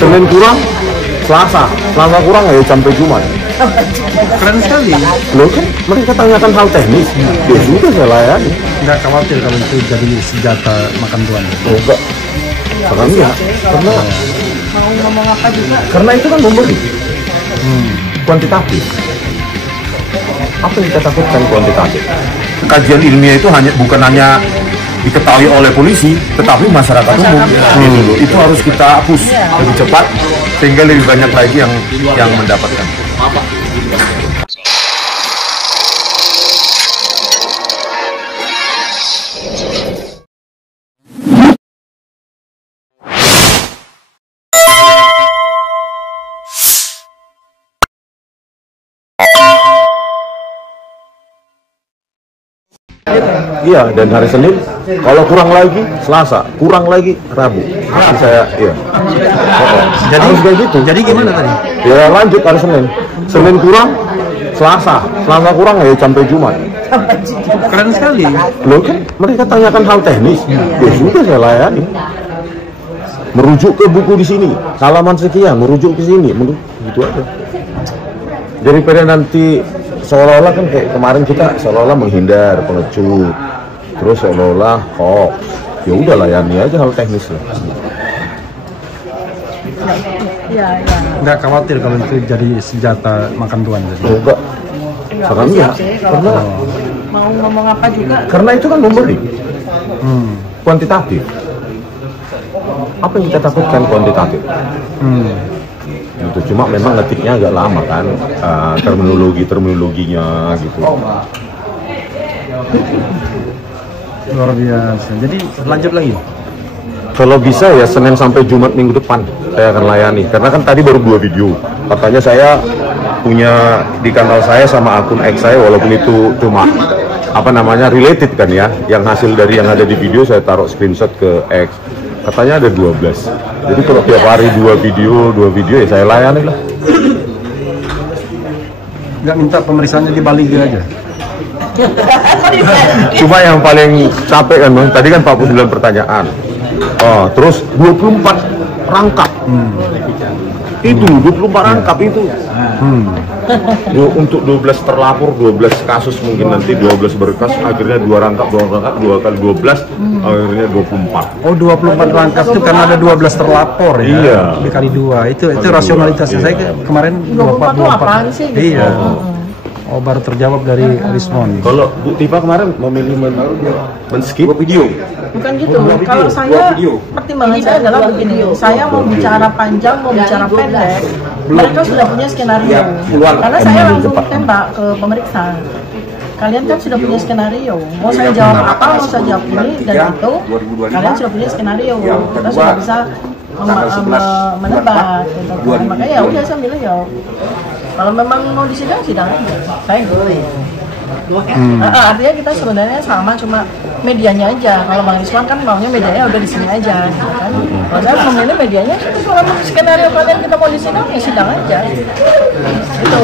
Senin kurang, Selasa kurang ya sampai Jumat. Keren sekali. Loh kan mereka tanyakan hal teknis, ya sudah saya layani. Nggak khawatir kalau itu jadi senjata makan tuan? Oh enggak, karena enggak, karena mau ngomong apa juga. karena itu kan memberi kuantitatif. Apa yang kita takutkan kuantitatif? Kajian ilmiah itu bukan hanya diketahui oleh polisi, tetapi masyarakat umum. Gitu loh. Itu harus kita hapus lebih cepat sehingga lebih banyak lagi yang mendapatkan. Iya, dan hari Senin, kalau kurang lagi Selasa, kurang lagi Rabu. Jadi saya, iya. Jadi harus kayak gitu. Jadi gimana tadi? Ya lanjut hari Senin. Senin kurang, Selasa kurang ya sampai Jumat. Keren sekali. Loh kan mereka tanyakan hal teknis, ya sudah saya layani. Merujuk ke buku di sini, halaman sekian, merujuk ke sini, gitu aja. Daripada nanti seolah-olah kan kayak kemarin kita seolah-olah menghindar, pengecut, terus seolah-olah hoax. Ya udah layani aja hal teknisnya. Iya. Nggak khawatir kalau itu jadi senjata makan tuan? Oh, enggak, karena enggak, karena Mau ngomong apa juga. karena itu kan memberi kuantitatif. Apa yang kita takutkan kuantitatif? Gitu. Cuma memang ngetiknya agak lama kan, terminologinya gitu. Luar biasa. Jadi lanjut lagi. Kalau bisa ya Senin sampai Jumat minggu depan saya akan layani. Karena kan tadi baru 2 video. Katanya saya punya di kanal saya sama akun X saya, walaupun itu cuma related kan ya. Yang hasil dari yang ada di video saya taruh screenshot ke X. Katanya ada 12. Jadi kalau tiap hari 2 video ya saya layani lah. Nggak minta pemeriksaannya di Bali aja? Cuma yang paling capek kan Bang, tadi kan 49 pertanyaan. Oh, terus 24 rangkap. Itu 24 rangkap itu. Untuk 12 terlapor, 12 kasus mungkin nanti 12 berkas, akhirnya 2 rangkap, 2 kali 12, akhirnya 24. Oh, 24 rangkap itu karena ada 12 terlapor ya? Iya. Dikali 2, itu rasionalitasnya. Saya kemarin 24 itu apaan sih? Gitu. Iya. Oh, baru terjawab dari Rismon. Kalau Bu Tifa kemarin memilih men-skip video. Bukan gitu. Kalau saya, pertimbangan saya adalah begini. Saya mau bicara panjang, mau bicara pendek. Mereka sudah punya skenario. Karena saya langsung tembak ke pemeriksa. Kalian kan sudah punya skenario. Mau saya jawab apa, mau saya jawab ini dan itu. Kalian sudah punya skenario. Kita sudah bisa menebak. Gitu. Makanya ya udah saya milih ya. Kalau memang mau disidang, sidang aja. Saya gitu. Artinya kita sebenarnya sama, cuma medianya aja. Kalau Bang Rizwan kan maunya medianya udah di sini aja, gitu kan. Kalau saya memilih medianya, kalau skenario kalian kita mau disidang, ya sidang aja. Itu.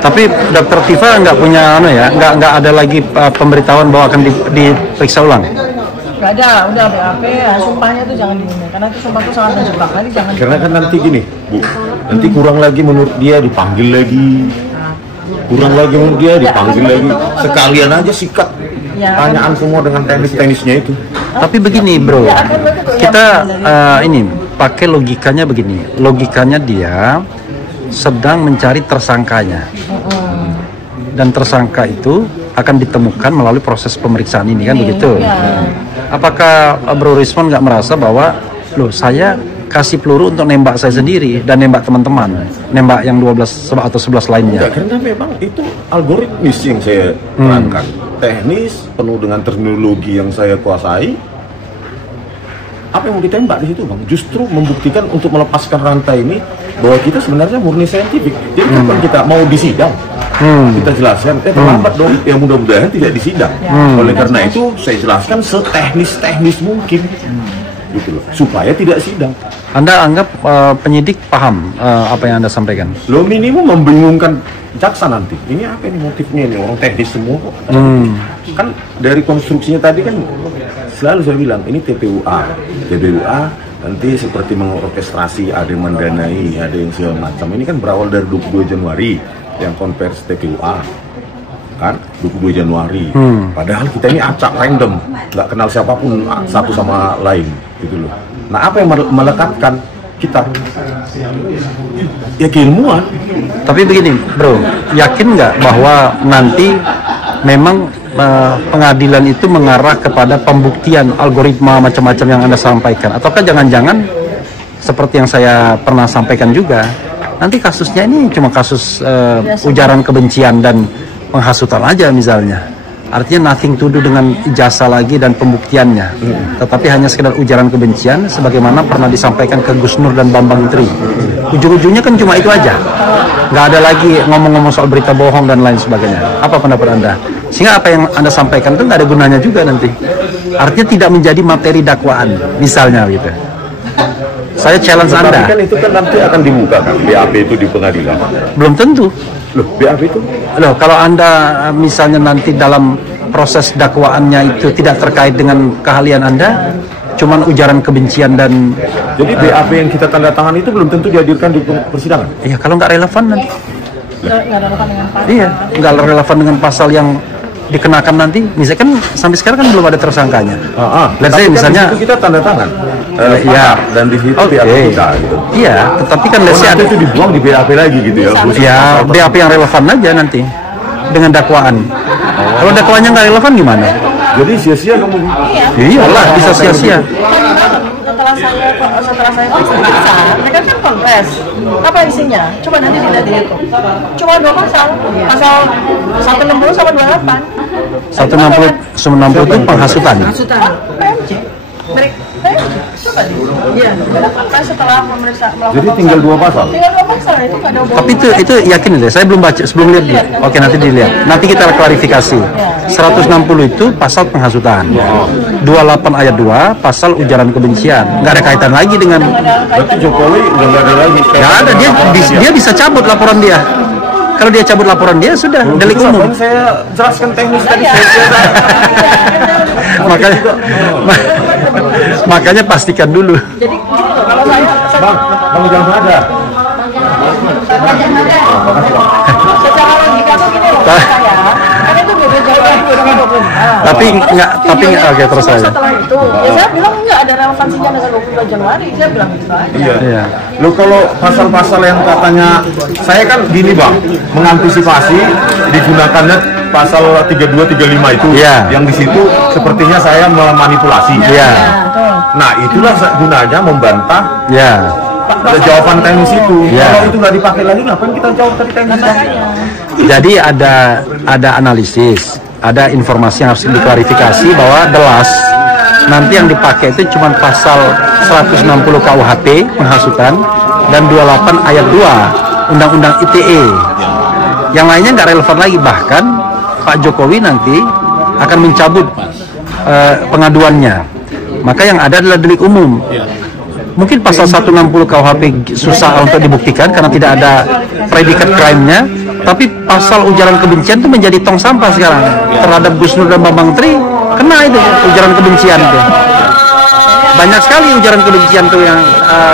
Tapi Dokter Tifa nggak punya nggak ada lagi pemberitahuan bahwa akan diperiksa ulang? Nggak ada, udah BAP, sumpahnya tuh jangan diumumkan. Karena itu sumpah tuh sangat menjebak lagi, jangan. Karena kan nanti gini, Bu, nanti kurang lagi menurut dia dipanggil lagi. Kurang lagi menurut dia dipanggil lagi. Sekalian aja sikat pertanyaan semua dengan teknis-teknisnya itu. Tapi begini bro, kita ini pakai logikanya begini. Logikanya dia sedang mencari tersangkanya. Dan tersangka itu akan ditemukan melalui proses pemeriksaan ini kan begitu. Apakah Bro Rismon nggak merasa bahwa loh saya kasih peluru untuk nembak saya sendiri dan nembak teman-teman, nembak yang 12 atau 11 lainnya? Enggak, karena memang itu algoritmis yang saya terangkan. Teknis, penuh dengan terminologi yang saya kuasai. Apa yang mau ditembak di situ, Bang? Justru membuktikan untuk melepaskan rantai ini bahwa kita sebenarnya murni saintifik. Jadi kapan kita mau disidang, kita jelaskan, terlambat dong. Ya mudah-mudahan tidak disidang. Oleh karena itu saya jelaskan seteknis-teknis mungkin, gitu loh, supaya tidak sidang. Anda anggap penyidik paham apa yang Anda sampaikan? Lo minimum membingungkan jaksa nanti. Ini apa ini motifnya, ini orang teknis semua kok. Kan dari konstruksinya tadi kan selalu saya bilang ini TPUA nanti seperti mengorkestrasi, ada yang mendanai, ada yang segala macam. Ini kan berawal dari 22 Januari yang konversi TPUA kan 22 Januari. Padahal kita ini acak random, nggak kenal siapapun satu sama lain gitu loh. Nah, apa yang melekatkan kita? Ya keilmuan. Tapi begini, bro, yakin nggak bahwa nanti memang pengadilan itu mengarah kepada pembuktian algoritma macam-macam yang Anda sampaikan? Ataukah jangan-jangan seperti yang saya pernah sampaikan juga, nanti kasusnya ini cuma kasus ujaran kebencian dan penghasutan aja misalnya. Artinya nothing to do dengan ijazah lagi dan pembuktiannya, tetapi hanya sekedar ujaran kebencian sebagaimana pernah disampaikan ke Gus Nur dan Bambang Tri. Ujung-ujungnya kan cuma itu aja, nggak ada lagi ngomong-ngomong soal berita bohong dan lain sebagainya. Apa pendapat Anda? Sehingga apa yang Anda sampaikan itu nggak ada gunanya juga nanti. Artinya tidak menjadi materi dakwaan misalnya gitu. Saya challenge Anda. Tapi kan itu kan nanti akan dibuka kan BAP itu di pengadilan. Belum tentu. Loh, BAP itu? Loh, kalau Anda misalnya nanti dalam proses dakwaannya itu tidak terkait dengan keahlian Anda, cuman ujaran kebencian dan... Jadi BAP yang kita tanda tangan itu belum tentu dihadirkan di persidangan? Iya, kalau nggak relevan nanti. Nggak relevan dengan pasal. Iya, nggak relevan dengan pasal yang dikenakan nanti. Misalnya kan sampai sekarang kan belum ada tersangkanya. Let's say misalnya... Kan kita tanda tangan. Ya, dan di situ BAP kita gitu. Iya, tetapi kan let's say ada itu dibuang di BAP lagi gitu ya. Ya, BAP yang relevan aja nanti dengan dakwaan. Kalau dakwaannya nggak relevan gimana? Jadi sia-sia kamu. Iyalah, bisa sia-sia. Setelah saya periksa, mereka kan kongres. Apa isinya? Coba nanti tidak dihitung. Cuma 2 pasal. Pasal 160 sama 28. 160 itu penghasutan. PMJ. Coba deh. Iya. Setelah memeriksa melakukan. Jadi tinggal 2 pasal. Tinggal 2 pasal itu nggak ada hubungan. Tapi itu yakin deh, saya belum baca, sebelum lihat dulu. Oke, nanti dilihat. Nanti kita klarifikasi. 160 itu pasal penghasutan. 28 ayat 2 pasal ujaran kebencian. Nggak ada kaitan lagi dengan. Berarti Jokowi udah nggak ada lagi. Nggak ada, dia bisa cabut laporan dia. Kalau dia cabut laporan dia sudah delik umum. Saya jelaskan teknis tadi. Makanya pastikan dulu. Jadi gini loh, kalau saya Bang jangan ada. secara logika tuh gini loh, saya kan itu beda jauh dari undang-undang hukum. Tapi oke, terus saya. Setelah itu, ya saya bilang nggak ada relevansinya dengan 22 Januari, saya bilang gitu aja. Iya. Lo kalau pasal-pasal yang katanya saya kan gini bang, mengantisipasi digunakannya pasal 32, 35 itu, yang di situ sepertinya saya memanipulasi. Iya. Nah itulah gunanya membantah. Iya. Ada jawaban teknis itu. Ya. Kalau itu nggak dipakai lagi, ngapain kita jawab tadi teknis? Jadi ada analisis, ada informasi yang harus diklarifikasi bahwa delas nanti yang dipakai itu cuma pasal 160 KUHP penghasutan dan 28 ayat 2 Undang-Undang ITE. Yang lainnya nggak relevan lagi, bahkan Pak Jokowi nanti akan mencabut pengaduannya. Maka yang ada adalah delik umum. Mungkin pasal 160 KUHP susah untuk dibuktikan karena tidak ada predikat crime-nya, tapi pasal ujaran kebencian itu menjadi tong sampah sekarang. Terhadap Gus Nur dan Bambang Tri kena itu ujaran kebencian itu. Banyak sekali ujaran kebencian itu yang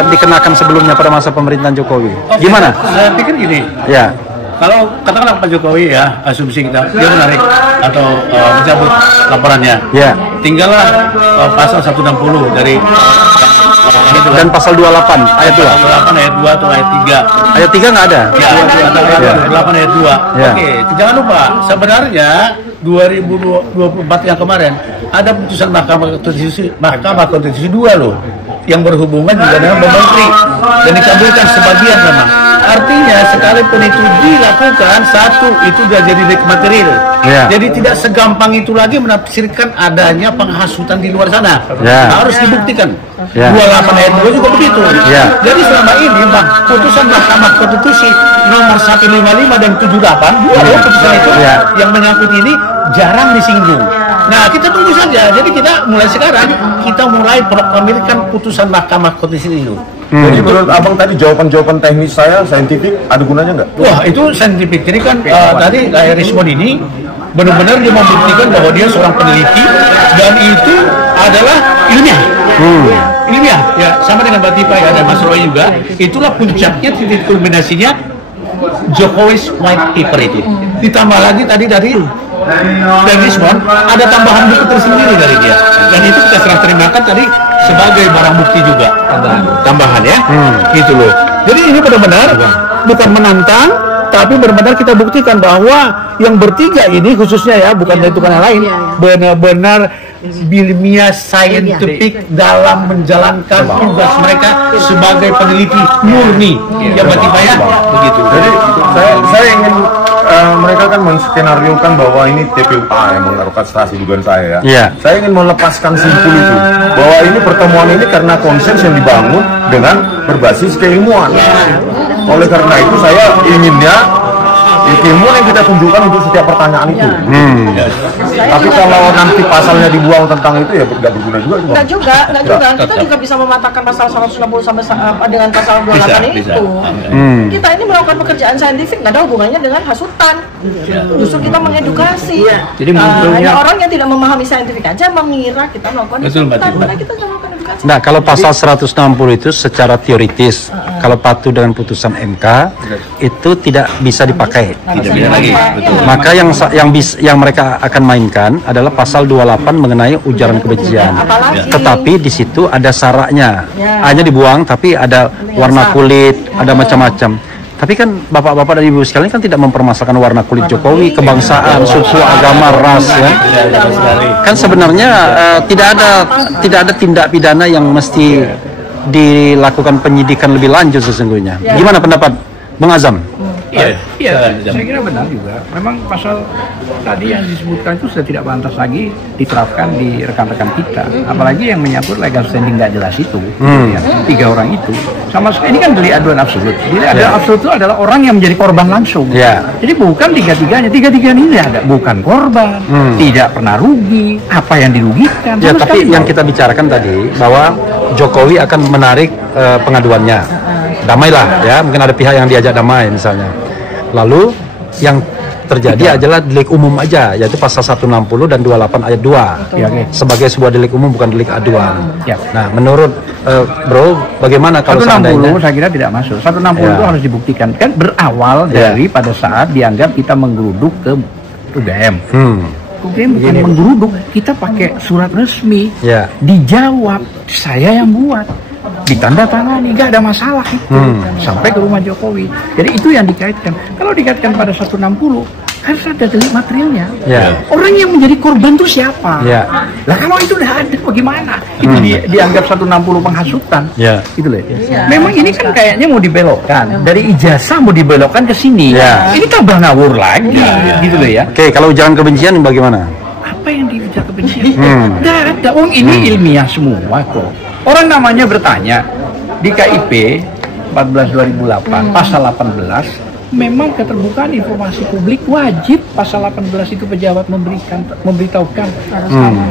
dikenakan sebelumnya pada masa pemerintahan Jokowi. Gimana? Saya pikir gini. Ya. Kalau katakanlah Pak Jokowi ya, asumsi kita dia menarik atau mencabut laporannya. Ya. Tinggallah pasal 160 dari gitu, dan pasal 28 ayat 2. 28 ayat 2 atau ayat 3. Ayat 3 nggak ada. Ya, ayat 28 ayat 2. Ya. Oke, jangan lupa sebenarnya 2024 yang kemarin ada putusan Mahkamah Konstitusi 2 loh yang berhubungan juga dengan Bambang Tri dan dikabulkan sebagian memang. Artinya sekalipun itu dilakukan, satu itu sudah jadi delik material. Ya. Jadi tidak segampang itu lagi menafsirkan adanya penghasutan di luar sana. Ya. Harus dibuktikan. Ya. 28 ayat 2 juga begitu. Ya. Jadi selama ini Bang, putusan Mahkamah Konstitusi nomor 155 dan 78 dua loh putusan itu yang menyangkut ini jarang disinggung. Nah, kita tunggu saja. Jadi kita mulai sekarang kita mulai proklamirkan putusan Mahkamah Konstitusi itu. Jadi menurut abang tadi jawaban-jawaban teknis saya saintifik ada gunanya nggak? Wah, itu saintifik. Jadi kan tadi Rismon ini benar-benar dia membuktikan bahwa dia seorang peneliti dan itu adalah ilmiah. ilmiah ya, sama dengan Mbak Tifa ya dan Mas Roy juga. Itulah puncaknya, titik kulminasinya Jokowi's white paper itu. Ditambah lagi tadi dari Rismon ada tambahan bukti tersendiri dari dia, dan itu kita serah terimakan tadi sebagai barang bukti juga tambahan ya, gitu loh. Jadi ini benar-benar bukan menantang, tapi benar-benar kita buktikan bahwa yang bertiga ini khususnya ya, bukan tentukan yang lain, benar-benar ilmiah scientific dalam menjalankan tugas mereka sebagai peneliti murni, ya Mbak Tifa ya, begitu. Jadi saya ingin mereka kan menskenariokan bahwa ini TPUA yang mengorkestrasi dugaan saya ya. Iya. Saya ingin melepaskan simpul itu bahwa ini pertemuan ini karena konsens yang dibangun dengan berbasis keilmuan. Oleh karena itu saya inginnya keilmuan yang kita tunjukkan untuk setiap pertanyaan itu. Tapi kalau nanti pasalnya dibuang tentang itu ya nggak berguna juga. Nggak juga. Kita juga bisa mematahkan pasal 160 sampai dengan pasal 28 itu. Kita ini melakukan pekerjaan saintifik, nggak ada hubungannya dengan hasutan. Justru kita mengedukasi. Jadi hanya orang yang tidak memahami saintifik aja mengira kita melakukan hasutan, padahal kita nggak melakukan edukasi. Nah, kalau pasal 160 itu secara teoritis, kalau patuh dengan putusan MK, itu tidak bisa dipakai. Tidak bisa lagi. Betul. Maka yang mereka akan mainkan adalah pasal 28 mengenai ujaran kebencian. Tetapi di situ ada syaratnya. Hanya dibuang, tapi ada warna kulit, ada macam-macam. Tapi kan bapak-bapak dan ibu sekalian kan tidak mempermasalahkan warna kulit Jokowi, kebangsaan, suku, agama, ras ya. Kan sebenarnya tidak ada tindak pidana yang mesti dilakukan penyidikan lebih lanjut sesungguhnya. Gimana pendapat Bang Azam? Iya, saya kira benar juga. Memang pasal tadi yang disebutkan itu sudah tidak pantas lagi diterapkan di rekan-rekan kita. Apalagi yang menyangkut legal standing nggak jelas itu. Ya, 3 orang itu. Sama sekali ini kan delik aduan absolut. Delik aduan absolut itu adalah orang yang menjadi korban langsung. Jadi bukan tiga-tiganya ini ada bukan korban, tidak pernah rugi. Apa yang dirugikan? Ya, tapi yang kita bicarakan tadi bahwa Jokowi akan menarik pengaduannya. Damailah ya, mungkin ada pihak yang diajak damai misalnya. Lalu yang terjadi adalah delik umum aja, yaitu pasal 160 dan 28 ayat 2 sebagai sebuah delik umum, bukan delik aduan. Nah, menurut Bro, bagaimana kalau 160 seandainya saya kira tidak masuk. 160 itu harus dibuktikan. Kan berawal dari pada saat dianggap kita menggeruduk ke UGM. UGM bukan menggeruduk, kita pakai surat resmi. Dijawab, saya yang buat. Ditandatangani, nggak ada masalah itu sampai ke rumah Jokowi. Jadi itu yang dikaitkan. Kalau dikaitkan pada 160 harus ada delik materialnya. Orang yang menjadi korban itu siapa? Lah kalau itu udah ada bagaimana? Itu dianggap 160 penghasutan. Gitu loh. Memang ini kan kayaknya mau dibelokkan dari ijazah mau dibelokkan ke sini. Ini tambah ngawur lagi. Gitu loh ya. Oke, kalau ujaran kebencian bagaimana? Apa yang diujar kebencian? Nggak ada. Ini ilmiah semua kok. Orang namanya bertanya di KIP 14/2008 pasal 18 memang keterbukaan informasi publik wajib. Pasal 18 itu pejabat memberitahukan.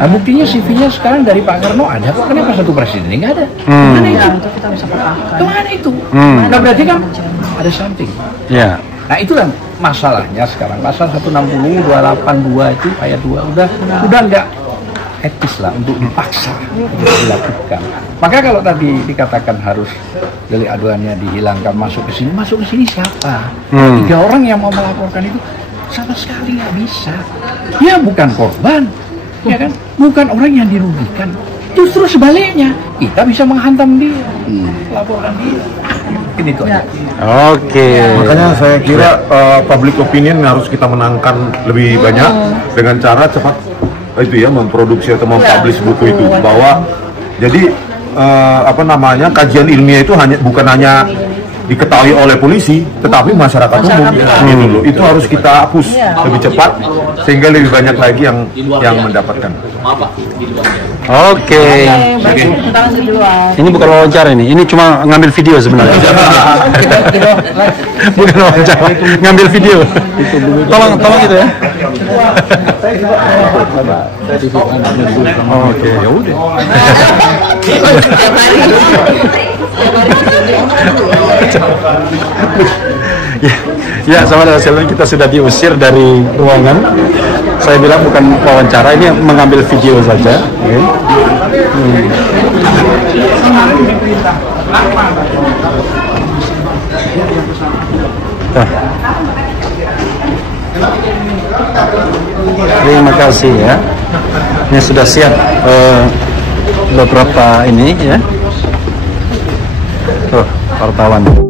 Nah, buktinya CV-nya sekarang dari Pak Karno ada kok, kenapa satu presiden nggak ada? Kemana itu? Kita bisa patahkan. Kemana itu? Nah, berarti kan ada something. Nah, itulah masalahnya sekarang. Pasal 160 282 itu ayat 2 udah nggak etis lah untuk dipaksa dilakukan. Maka kalau tadi dikatakan harus delik aduannya dihilangkan, masuk ke sini siapa? 3 orang yang mau melaporkan itu sama sekali nggak bisa. Dia bukan korban, ya kan? Bukan orang yang dirugikan. Justru sebaliknya, kita bisa menghantam dia, laporkan dia. Ini itu aja. Makanya saya kira public opinion harus kita menangkan lebih banyak dengan cara cepat itu ya, memproduksi atau mempublish buku itu, bahwa jadi kajian ilmiah itu bukan hanya diketahui oleh polisi, tetapi masyarakat umum gitu loh. Itu harus kita hapus lebih cepat sehingga lebih banyak lagi yang mendapatkan. Ini bukan wawancara ini cuma ngambil video sebenarnya. Bukan wawancara, ngambil video. Tolong itu ya. Ya udah. Ya, sama dengan kita sudah diusir dari ruangan. Saya bilang bukan wawancara, ini mengambil video saja. Terima kasih ya. Ini sudah siap beberapa ini ya. Tuh, wartawan.